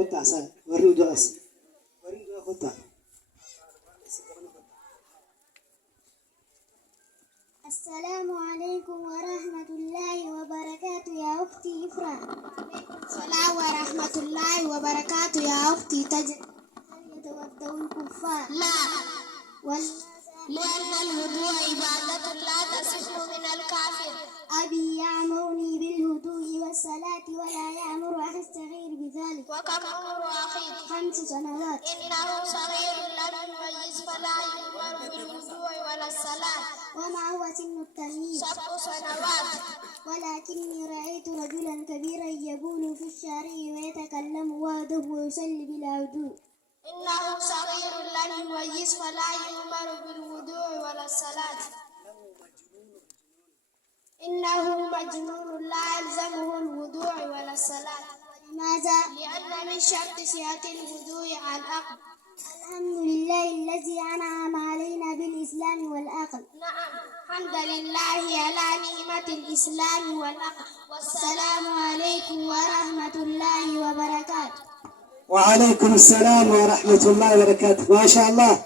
خطة عسى وريد أس وريد خطة. السلام عليكم ورحمة الله وبركاته يا أختي إفراء. وعليكم السلام ورحمة الله وبركاته يا أختي تجد. هل يتوضأ الكفار؟ لا. لأن الوضوء عبادة لا تصح من الكافر. أبي يأمرني بالهدوء والصلاة ولا يأمر أخي الصغير بذلك. وكم عمر أخيك؟ 5 سنوات. إنه صغير لم يميز فلا يؤمر بالهدوء ولا الصلاة. وما هو سن التمييز؟ 7 سنوات. ولكني رأيت رجلا كبيرا يبول في الشارع ويتكلم وحده ويصلي بلا وضوء. إنه صغير لم يميز فلا يؤمر بالوضوء ولا الصلاة. إنه مجنون لا يلزمه الوضوء ولا الصلاة. لماذا؟ لأن من شرط صحة الوضوء العقل. الحمد لله الذي أنعم علينا بالإسلام والعقل. نعم، الحمد لله على نعمة الإسلام والعقل. والسلام عليكم ورحمة الله وبركاته. وعليكم السلام ورحمة الله وبركاته. ما شاء الله.